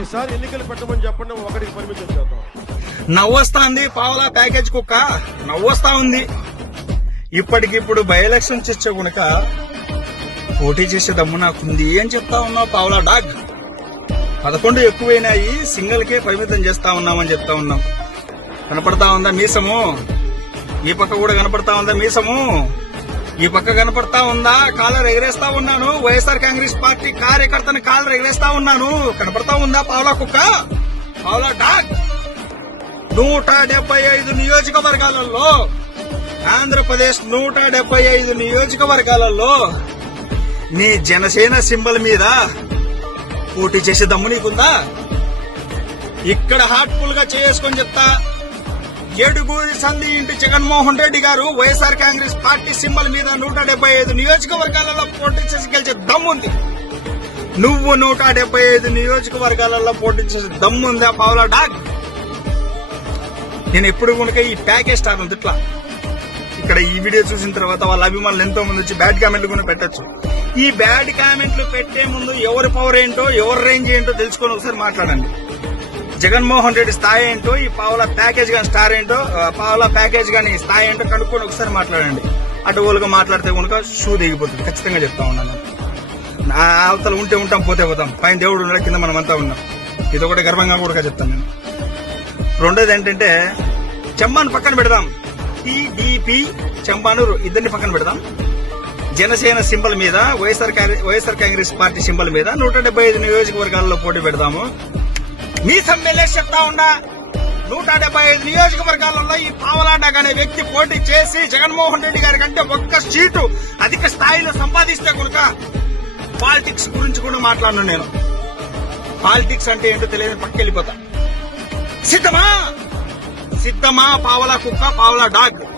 ఈసారి ఎన్నికలు పెట్టమని చెప్పండి ఒకటికి పరిమితం చేద్దాం. నవ్వొస్తాంది పావలా ప్యాకేజ్ కుక్క. నవ్వొస్తా ఉంది. ఇప్పటికిప్పుడు బై ఎలక్షన్స్ ఇచ్చే కనుక పోటీ చేసే దమ్ము నాకుంది అని చెప్తా ఉన్నావు పావలా డాగ్. పదకొండు ఎక్కువైనాయి సింగిల్కే పరిమితం చేస్తా ఉన్నామని చెప్తా ఉన్నాం. కనపడతా ఉందా మీసము? ఈ పక్క కూడా కనపడతా ఉందా మీసము? ఈ పక్క కనపడతా ఉందా? కాలర్ ఎగరేస్తా ఉన్నాను. వైఎస్ఆర్ కాంగ్రెస్ పార్టీ కార్యకర్తను కాలర్ ఎగరేస్తా ఉన్నాను. కనపడతా ఉందా పావలా కుక్క? పావులా డాగ్? నూట డెబ్బై ఐదు నియోజకవర్గాలలో ఆంధ్రప్రదేశ్ నూట డెబ్బై ఐదు నియోజకవర్గాలలో నీ జనసేన సింబల్ మీద పోటీ చేసే దమ్ము నీకుందా? ఇక్కడ హార్ట్ఫుల్గా చేసుకొని చెప్తా. ఏడుగురి సంధి ఇంటి జగన్మోహన్ రెడ్డి గారు వైఎస్ఆర్ కాంగ్రెస్ పార్టీ సింబల్ మీద నూట డెబ్బై ఐదు నియోజకవర్గాలలో పోటీ చేసి గెలిచే దమ్ముంది. నువ్వు నూట డెబ్బై ఐదు నియోజకవర్గాలలో పోటీ చేసే దమ్ముందా పావులా డాగ్? నేను ఎప్పుడు కనుక ఈ ప్యాకేజ్ స్టార్ ఉంది ఇట్లా. ఇక్కడ ఈ వీడియో చూసిన తర్వాత వాళ్ళ అభిమానులు ఎంతో మంది వచ్చి బ్యాడ్ కామెంట్లు కూడా పెట్టచ్చు. ఈ బ్యాడ్ కామెంట్లు పెట్టే ముందు ఎవరి పవర్ ఏంటో ఎవరి రేంజ్ ఏంటో తెలుసుకొని ఒకసారి మాట్లాడండి. జగన్మోహన్ రెడ్డి స్థాయి ఏంటో ఈ పావుల ప్యాకేజ్ గాని స్టార్ ఏంటో పావుల ప్యాకేజ్ గాని స్థాయి ఏంటో కనుక్కొని ఒకసారి మాట్లాడండి. అటువలుగా మాట్లాడితే కనుక షూ దిగిపోతుంది. ఖచ్చితంగా చెప్తా ఉన్నాను. నా అవతల ఉంటే ఉంటాం పోతే పోతాం. పైన దేవుడు ఉన్నాడు కింద మనమంతా ఉన్నాం. ఇది ఒకటి గర్వంగా కూడా చెప్తాను నేను. రెండోది ఏంటంటే చెంబాను పక్కన పెడదాం. టీడీపీ చెంబాను ఇద్దరిని పక్కన పెడదాం. జనసేన సింబల్ మీద YSR YSR Congress Party symbol మీద నూట డెబ్బై ఐదు నియోజకవర్గాల్లో పోటీ పెడదాము. మీ సమ్మెలే చెప్తా ఉన్నా. నూట డెబ్బై ఐదు నియోజకవర్గాలలో ఈ పావలాటక్ అనే వ్యక్తి పోటీ చేసి జగన్మోహన్ రెడ్డి గారి కంటే ఒక్క సీటు అధిక స్థాయిలో సంపాదిస్తే కనుక పాలిటిక్స్ గురించి కూడా మాట్లాడను నేను. పాలిటిక్స్ అంటే ఏంటో తెలియదు పక్కకెళ్ళిపోతా. సిద్ధమా? సిద్ధమా? పావలా కుక్క పావలా డాగ్.